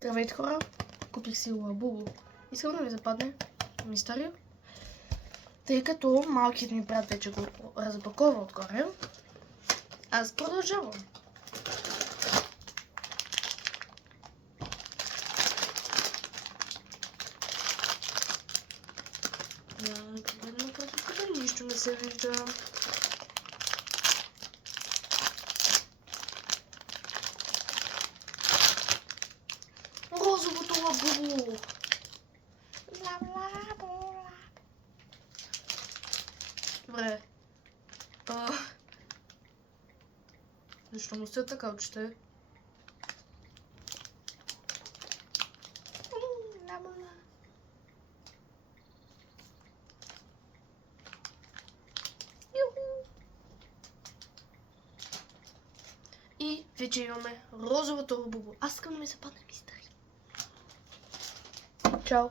Здравейте хора, купих си лабубо. Искам да ми западне Мистерио, тъй като малкият ми брат вече го разпакова отгоре. Аз продължавам. Нищо не се вижда. Розовото лабубо. Добре. Защо му се така очите? И вече имаме розовото лабубо. Аз искам да ми се падне Мистери. Чао!